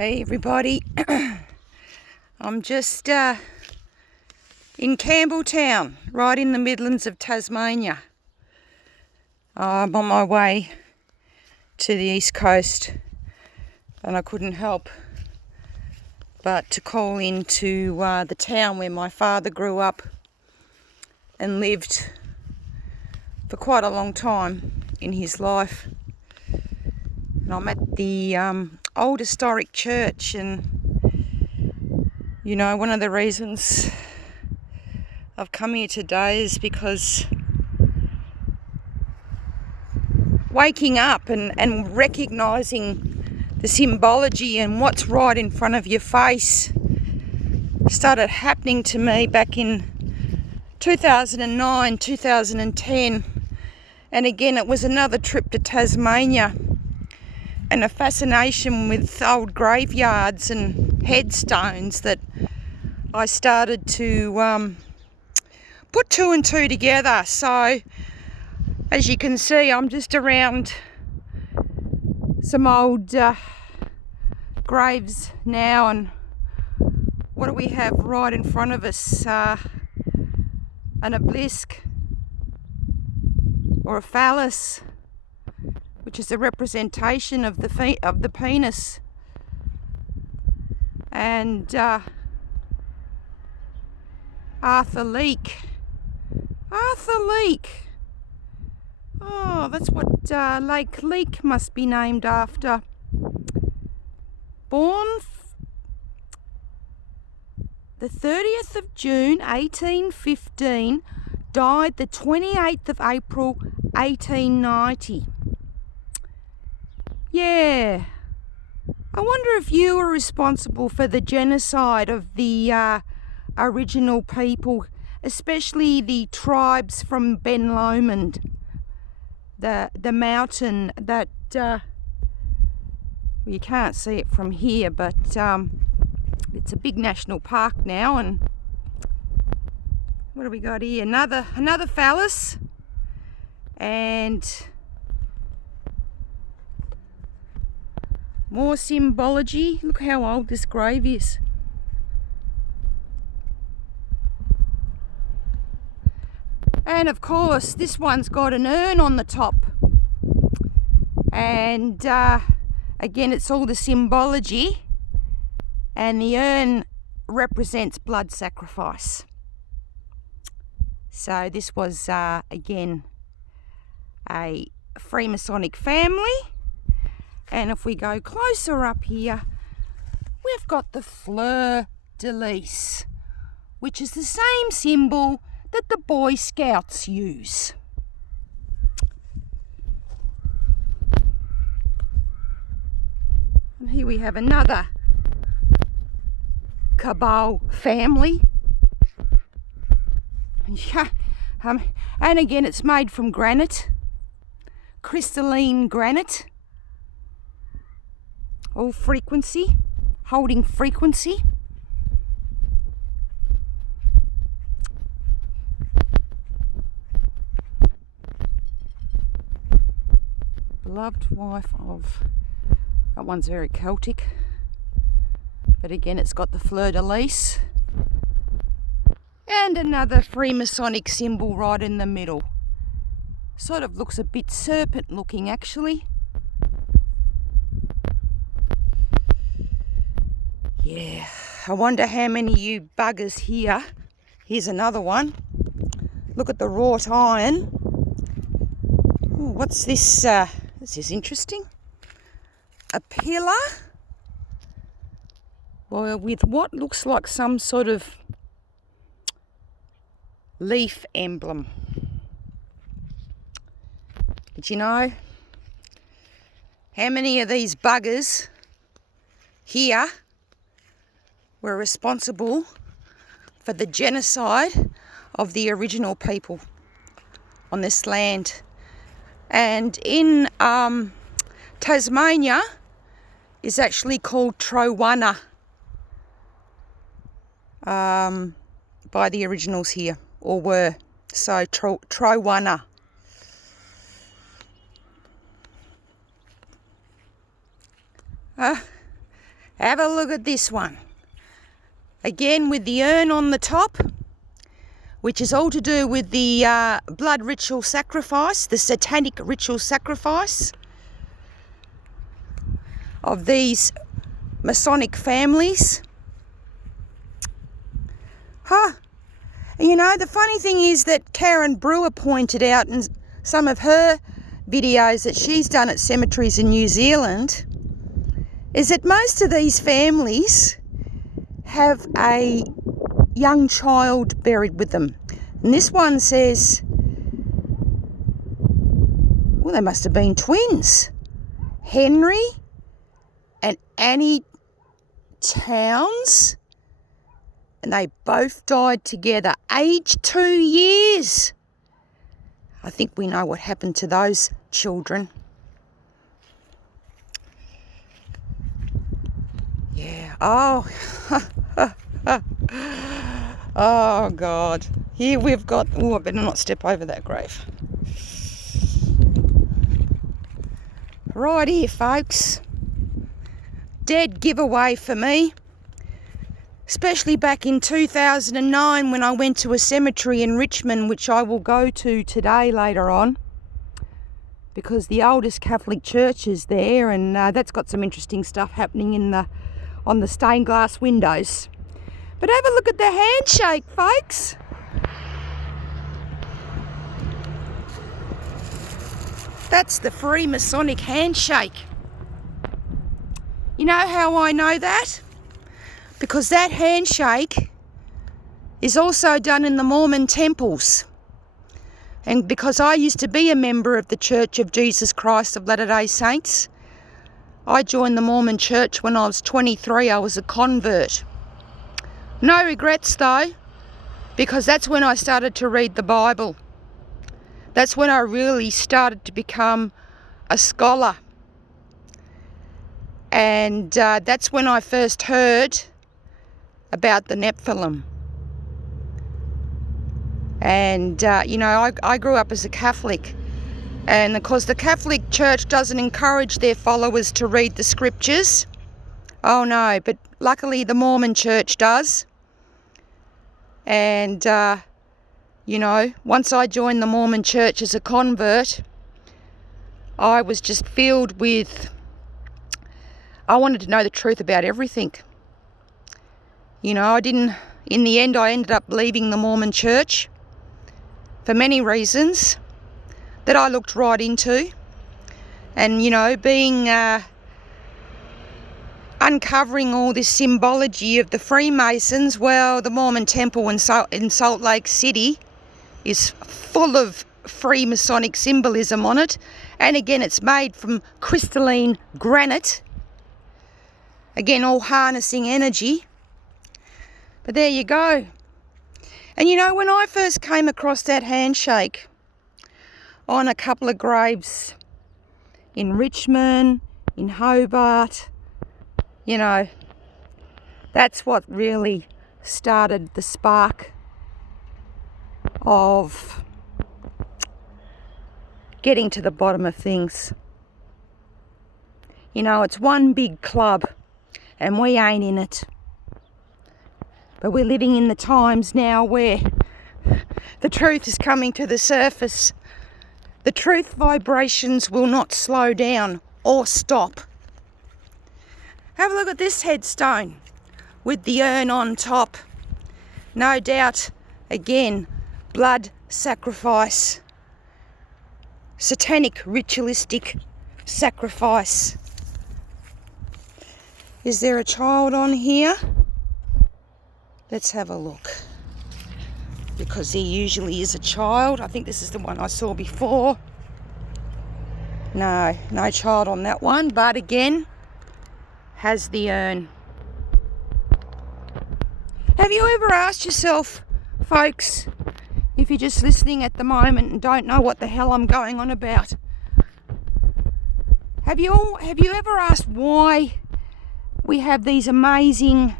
Hey everybody, I'm just in Campbell Town, right in the Midlands of Tasmania. I'm on my way to the east coast and I couldn't help but to call into the town where my father grew up and lived for quite a long time in his life. And I'm at the old historic church, and you know, one of the reasons I've come here today is because waking up and recognising the symbology and what's right in front of your face started happening to me back in 2009, 2010, and again it was another trip to Tasmania and a fascination with old graveyards and headstones that I started to put two and two together. So as you can see, I'm just around some old graves now, and what do we have right in front of us? An obelisk or a phallus, which is a representation of the penis, and Arthur Leake. Oh, that's what Lake Leake must be named after. Born the 30th of June 1815, died the 28th of April 1890. Yeah, I wonder if you were responsible for the genocide of the original people, especially the tribes from Ben Lomond, the mountain that well, you can't see it from here, but it's a big national park now. And what do we got here? Another phallus, and more symbology. Look how old this grave is. And of course, this one's got an urn on the top. And again, it's all the symbology. And the urn represents blood sacrifice. So this was, again, a Freemasonic family. And if we go closer up here, we've got the fleur-de-lis, which is the same symbol that the Boy Scouts use. And here we have another Campbell family. And again, it's made from granite, crystalline granite. All frequency, holding frequency. Beloved wife of, that one's very Celtic, but again it's got the fleur-de-lis and another Freemasonic symbol right in the middle. Sort of looks a bit serpent looking actually. Yeah, I wonder how many of you buggers here. Here's another one. Look at the wrought iron. Ooh, what's this? This is interesting. A pillar, well, with what looks like some sort of leaf emblem. Did you know how many of these buggers here were responsible for the genocide of the original people on this land? And in Tasmania is actually called Trowana by the originals here, or were. So Trowana. Have a look at this one. Again with the urn on the top, which is all to do with the blood ritual sacrifice, the satanic ritual sacrifice of these Masonic families. You know, the funny thing is that Karen Brewer pointed out in some of her videos that she's done at cemeteries in New Zealand is that most of these families have a young child buried with them. And this one says, well, they must have been twins. Henry and Annie Towns. And they both died together, aged 2 years. I think we know what happened to those children. Yeah. Oh. Oh, God. Here we've got... Oh, I better not step over that grave. Right here, folks. Dead giveaway for me. Especially back in 2009 when I went to a cemetery in Richmond, which I will go to today later on, because the oldest Catholic church is there, and that's got some interesting stuff happening on the stained glass windows. But have a look at the handshake, folks. That's the Freemasonic handshake. You know how I know that? Because that handshake is also done in the Mormon temples. And because I used to be a member of the Church of Jesus Christ of Latter-day Saints, I joined the Mormon church when I was 23. I was a convert. No regrets though, because that's when I started to read the Bible. That's when I really started to become a scholar. And that's when I first heard about the Nephilim. And, you know, I grew up as a Catholic. And, of course, the Catholic Church doesn't encourage their followers to read the scriptures. Oh, no, but luckily the Mormon Church does. And, you know, once I joined the Mormon Church as a convert, I was just filled with... I wanted to know the truth about everything. You know, in the end, I ended up leaving the Mormon Church for many reasons that I looked right into. And, you know, uncovering all this symbology of the Freemasons, well, the Mormon Temple in Salt Lake City is full of Freemasonic symbolism on it. And again, it's made from crystalline granite. Again, all harnessing energy. But there you go. And you know, when I first came across that handshake on a couple of graves in Richmond, in Hobart, you know, that's what really started the spark of getting to the bottom of things. You know, it's one big club and we ain't in it. But we're living in the times now where the truth is coming to the surface. The truth vibrations will not slow down or stop. Have a look at this headstone with the urn on top. No doubt, again, blood sacrifice. Satanic ritualistic sacrifice. Is there a child on here? Let's have a look. Because there usually is a child. I think this is the one I saw before. No child on that one. But again, has the urn. Have you ever asked yourself, folks, if you're just listening at the moment and don't know what the hell I'm going on about, have you ever asked why we have these amazing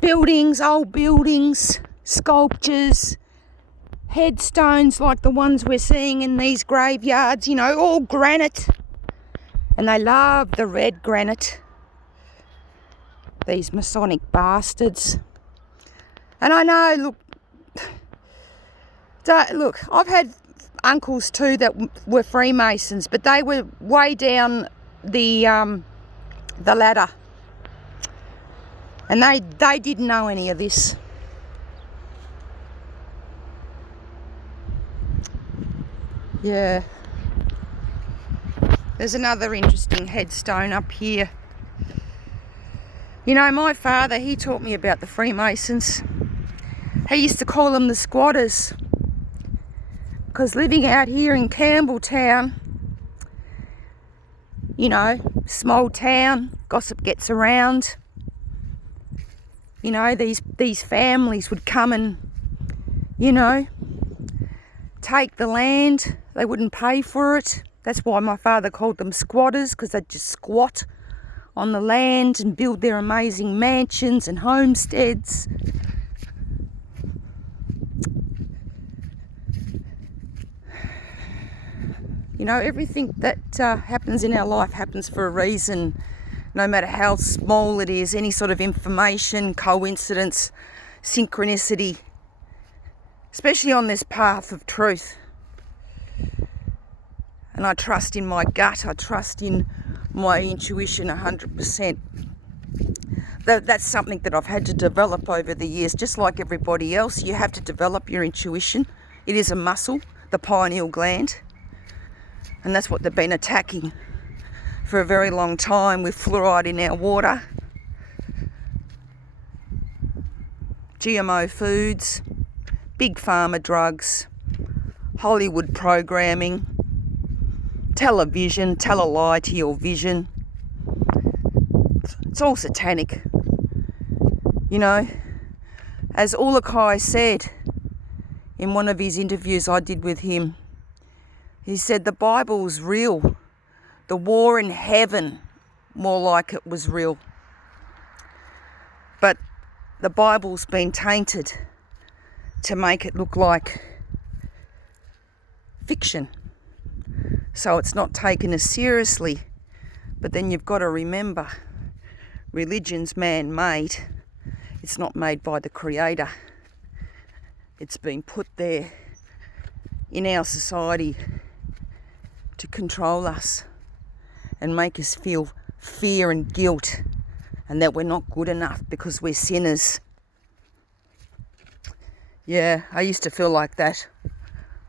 buildings, old buildings, sculptures, headstones like the ones we're seeing in these graveyards, you know, all granite. And they love the red granite. These Masonic bastards. And I know, look, I've had uncles too that were Freemasons, but they were way down the ladder. And they didn't know any of this. Yeah. There's another interesting headstone up here. You know, my father, he taught me about the Freemasons. He used to call them the squatters. Because living out here in Campbell Town, you know, small town, gossip gets around. You know, these families would come and, you know, take the land. They wouldn't pay for it. That's why my father called them squatters, because they'd just squat on the land and build their amazing mansions and homesteads. You know, everything that happens in our life happens for a reason, no matter how small it is. Any sort of information, coincidence, synchronicity, especially on this path of truth. And I trust in my gut, I trust in my intuition 100%. That's something that I've had to develop over the years. Just like everybody else, you have to develop your intuition. It is a muscle, the pineal gland. And that's what they've been attacking for a very long time with fluoride in our water, GMO foods, big pharma drugs, Hollywood programming, television, tell a lie to your vision. It's all satanic. You know, as Ulakai said in one of his interviews I did with him, he said the Bible's real. The war in heaven, more like it was real. But the Bible's been tainted to make it look like fiction. So it's not taken as seriously. But then you've got to remember, religion's man-made. It's not made by the Creator. It's been put there in our society to control us and make us feel fear and guilt and that we're not good enough because we're sinners. Yeah, I used to feel like that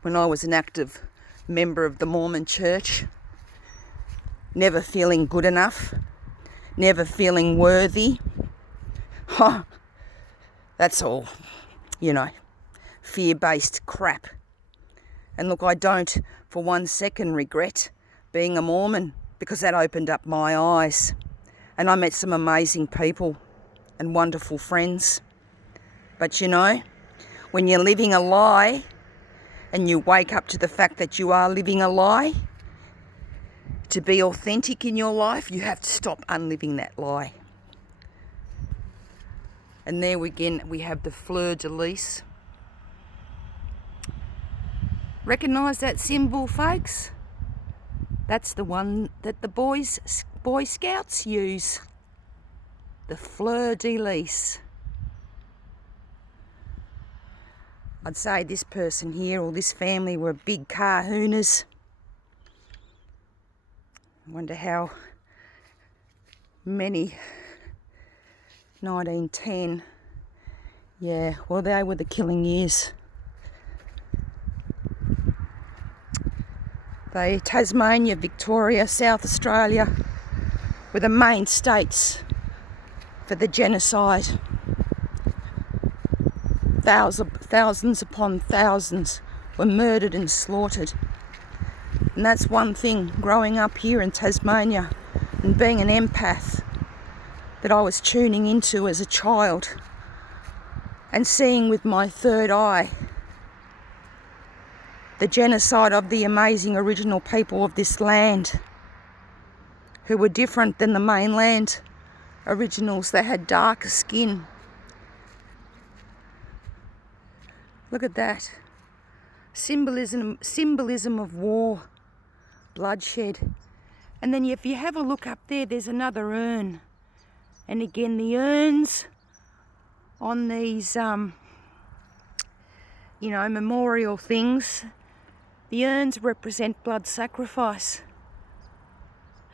when I was an active member of the Mormon Church. Never feeling good enough, never feeling worthy. That's all, you know, fear-based crap. And look, I don't for 1 second regret being a Mormon, because that opened up my eyes. And I met some amazing people and wonderful friends. But you know, when you're living a lie and you wake up to the fact that you are living a lie, to be authentic in your life, you have to stop unliving that lie. And there again, we have the fleur-de-lis. Recognise that symbol, folks? That's the one that the Boy Scouts use. The fleur-de-lis. I'd say this person here or this family were big kahunas. I wonder how many. 1910. Yeah, well, they were the killing years. Tasmania, Victoria, South Australia were the main states for the genocide. Thousands upon thousands were murdered and slaughtered. And that's one thing, growing up here in Tasmania and being an empath, that I was tuning into as a child and seeing with my third eye the genocide of the amazing original people of this land, who were different than the mainland originals. They had darker skin. Look at that. Symbolism of war, bloodshed. And then if you have a look up there, there's another urn. And again, the urns on these, memorial things, the urns represent blood sacrifice.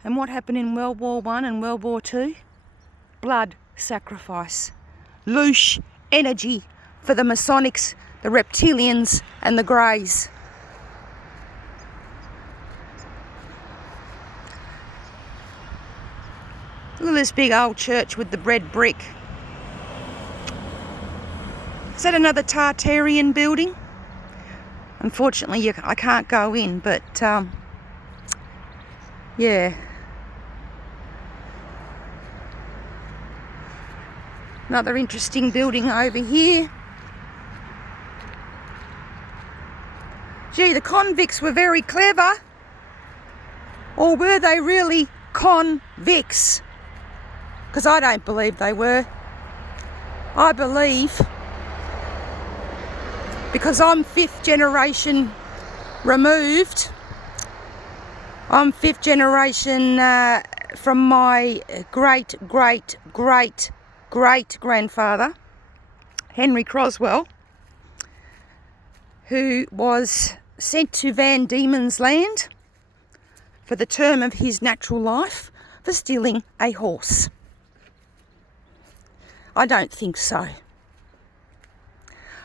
And what happened in World War I and World War II? Blood sacrifice. Loosh energy for the Masonics, the reptilians and the Greys. Look at this big old church with the red brick. Is that another Tartarian building? Unfortunately, I can't go in, but yeah. Another interesting building over here. Gee, the convicts were very clever. Or were they really convicts? Because I don't believe they were. I believe, because I'm 5th generation removed, I'm 5th generation from my great-great-great-great-grandfather, Henry Croswell, who was sent to Van Diemen's Land for the term of his natural life for stealing a horse. I don't think so.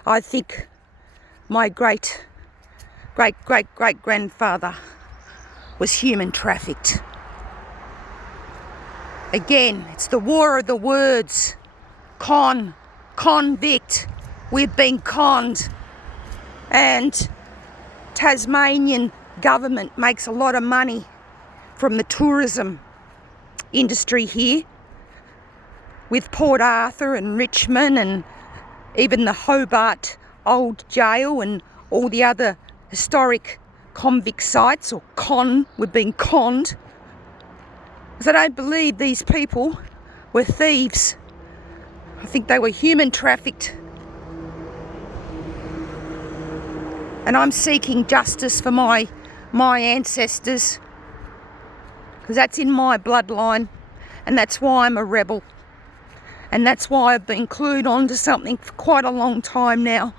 I think my great-great-great-grandfather was human trafficked. Again, it's the war of the words. Convict. We've been conned. And Tasmanian government makes a lot of money from the tourism industry here, with Port Arthur and Richmond and even the Hobart Old Jail and all the other historic convict sites, or we've been conned. Because I don't believe these people were thieves. I think they were human trafficked. And I'm seeking justice for my ancestors, because that's in my bloodline, and that's why I'm a rebel. And that's why I've been clued on to something for quite a long time now.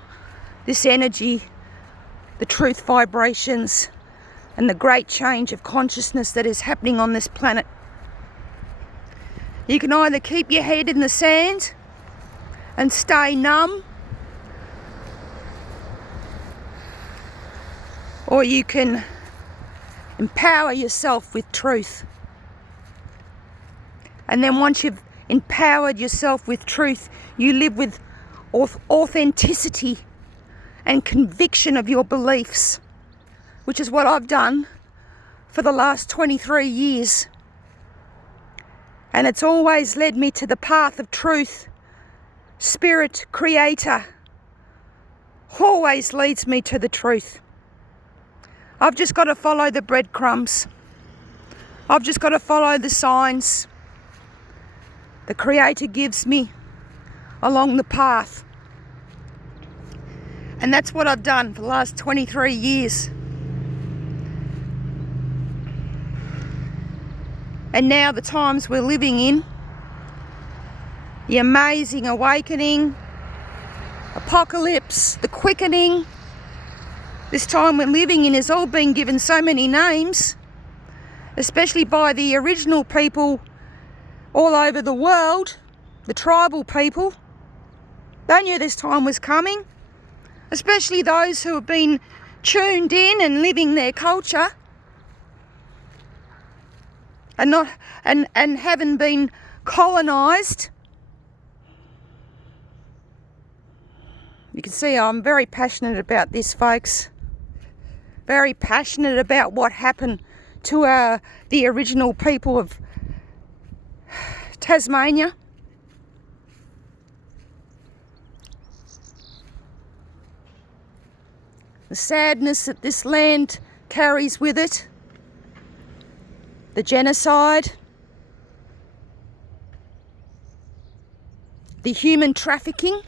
This energy, the truth vibrations, and the great change of consciousness that is happening on this planet. You can either keep your head in the sand and stay numb, or you can empower yourself with truth. And then once you've empowered yourself with truth, you live with authenticity and conviction of your beliefs, which is what I've done for the last 23 years. And it's always led me to the path of truth. Spirit, Creator, always leads me to the truth. I've just got to follow the breadcrumbs. I've just got to follow the signs the Creator gives me along the path. And that's what I've done for the last 23 years. And now the times we're living in, the amazing awakening, apocalypse, the quickening, this time we're living in has all been given so many names, especially by the original people all over the world, the tribal people. They knew this time was coming, especially those who have been tuned in and living their culture and haven't been colonised. You can see I'm very passionate about this, folks. Very passionate about what happened to the original people of Tasmania. The sadness that this land carries with it. The genocide. The human trafficking.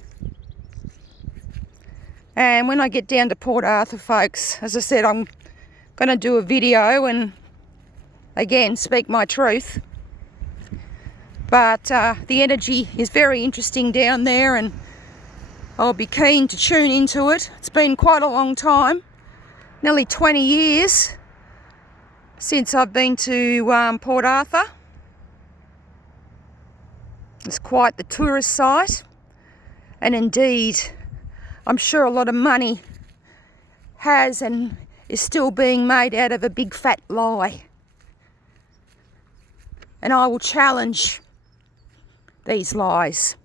And when I get down to Port Arthur, folks, as I said, I'm going to do a video and, again, speak my truth. But the energy is very interesting down there, and I'll be keen to tune into it. It's been quite a long time, nearly 20 years since I've been to Port Arthur. It's quite the tourist site, and indeed I'm sure a lot of money has and is still being made out of a big fat lie. And I will challenge these lies.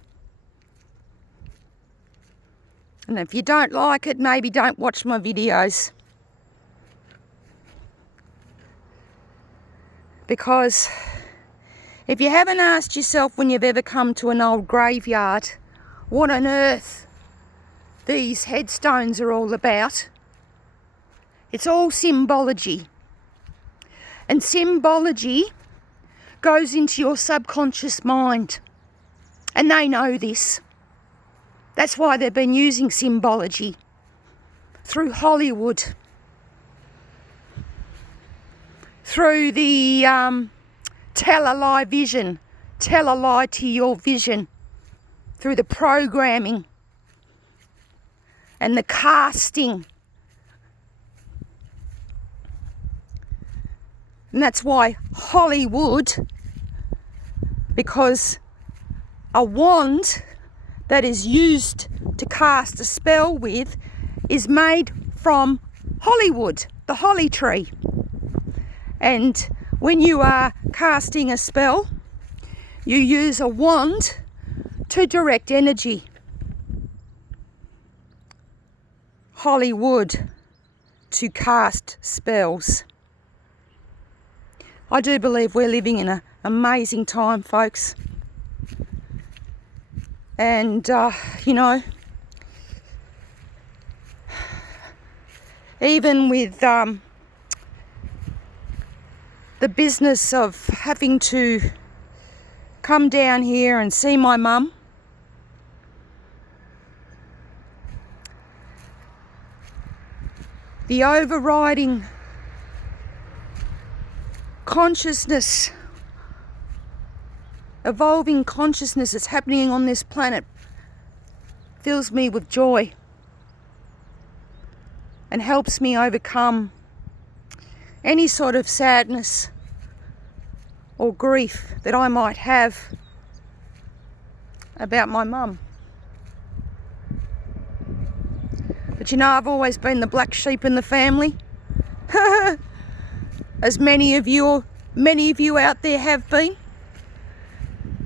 And if you don't like it, maybe don't watch my videos. Because if you haven't asked yourself when you've ever come to an old graveyard what on earth these headstones are all about, it's all symbology. And symbology goes into your subconscious mind. And they know this. That's why they've been using symbology through Hollywood, through the tell a lie vision, tell a lie to your vision, through the programming and the casting. And that's why Hollywood, because a wand that is used to cast a spell with is made from Hollywood, the holly tree. And when you are casting a spell, you use a wand to direct energy. Hollywood to cast spells. I do believe we're living in an amazing time, folks. And, you know, even with the business of having to come down here and see my mum, the overriding consciousness, evolving consciousness that's happening on this planet fills me with joy and helps me overcome any sort of sadness or grief that I might have about my mum. But you know, I've always been the black sheep in the family. As many of you out there have been.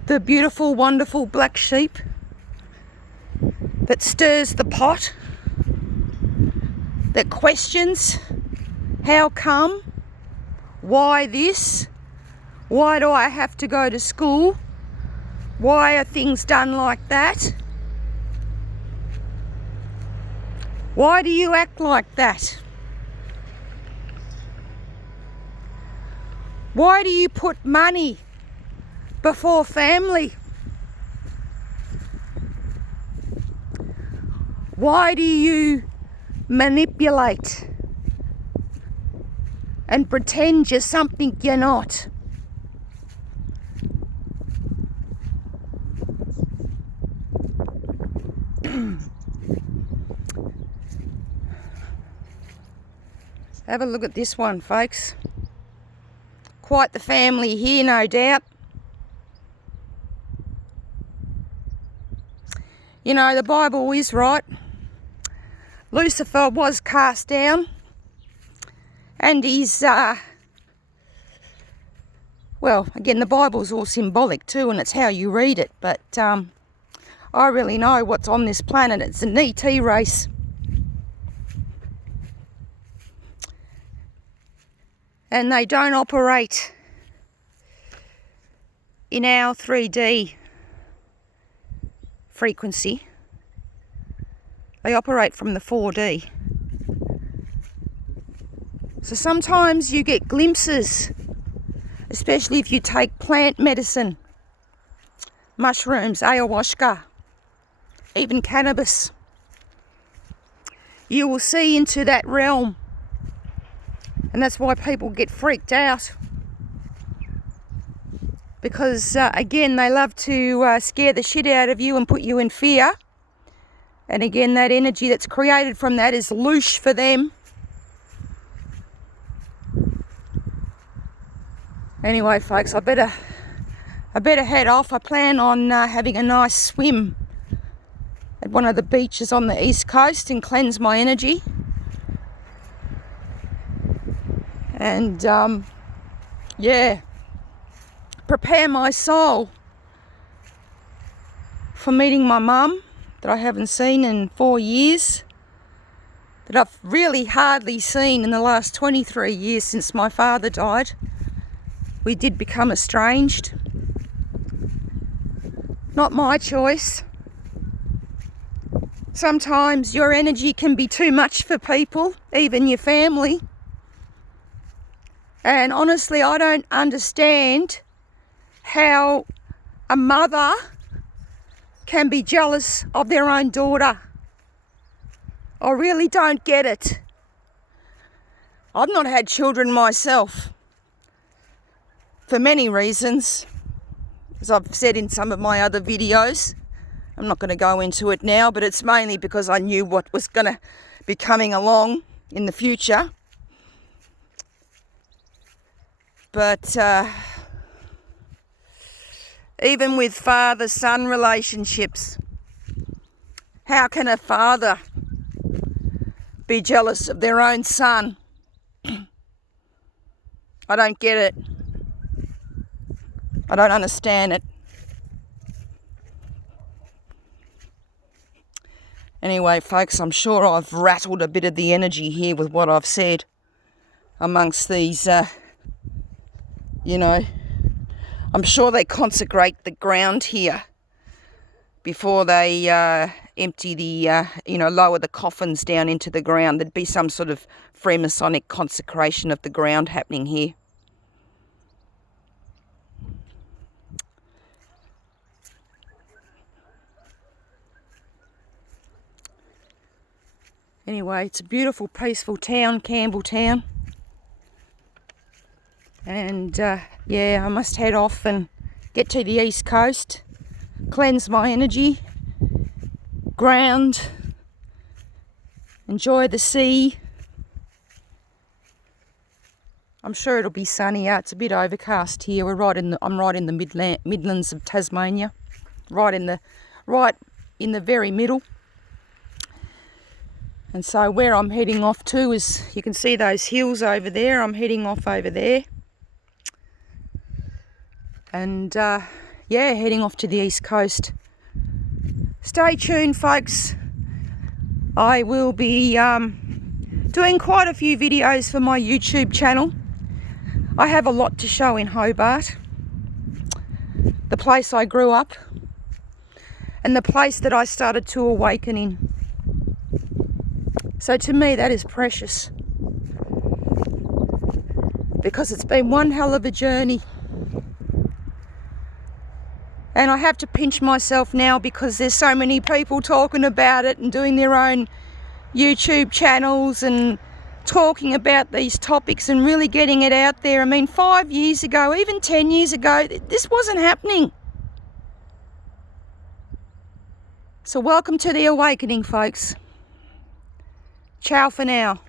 The beautiful, wonderful black sheep that stirs the pot, that questions how come, why this, why do I have to go to school, why are things done like that, why do you act like that, why do you put money before family, why do you manipulate and pretend you're something you're not? Have a look at this one, folks. Quite the family here, no doubt. You know, the Bible is right. Lucifer was cast down, and he's, well, again, the Bible's all symbolic too, and it's how you read it, but I really know what's on this planet. It's an ET race. And they don't operate in our 3D frequency. They operate from the 4D. So sometimes you get glimpses, especially if you take plant medicine, mushrooms, ayahuasca, even cannabis. You will see into that realm. And that's why people get freaked out. because again, they love to scare the shit out of you and put you in fear. And again, that energy that's created from that is loosh for them. Anyway, folks, I better head off. I plan on having a nice swim at one of the beaches on the east coast and cleanse my energy. And yeah, prepare my soul for meeting my mum that I haven't seen in 4 years, that I've really hardly seen in the last 23 years since my father died. We did become estranged. Not my choice. Sometimes your energy can be too much for people, even your family. And honestly, I don't understand how a mother can be jealous of their own daughter. I really don't get it. I've not had children myself for many reasons, as I've said in some of my other videos. I'm not going to go into it now, but it's mainly because I knew what was going to be coming along in the future. But even with father-son relationships, how can a father be jealous of their own son? I don't get it. I don't understand it. Anyway, folks, I'm sure I've rattled a bit of the energy here with what I've said amongst these, I'm sure they consecrate the ground here before they empty the, lower the coffins down into the ground. There'd be some sort of Freemasonic consecration of the ground happening here. Anyway, it's a beautiful, peaceful town, Campbell Town. And yeah, I must head off and get to the east coast, cleanse my energy, ground, enjoy the sea. I'm sure it'll be sunny out. It's a bit overcast here. I'm right in the Midlands of Tasmania, right in the very middle. And so where I'm heading off to is, you can see those hills over there. I'm heading off over there. And yeah, heading off to the east coast. Stay tuned, folks. I will be doing quite a few videos for my YouTube channel. I have a lot to show in Hobart, the place I grew up and the place that I started to awaken in. So to me, that is precious, because it's been one hell of a journey. And I have to pinch myself now because there's so many people talking about it and doing their own YouTube channels and talking about these topics and really getting it out there. I mean, 5 years ago, even 10 years ago, this wasn't happening. So welcome to the awakening, folks. Ciao for now.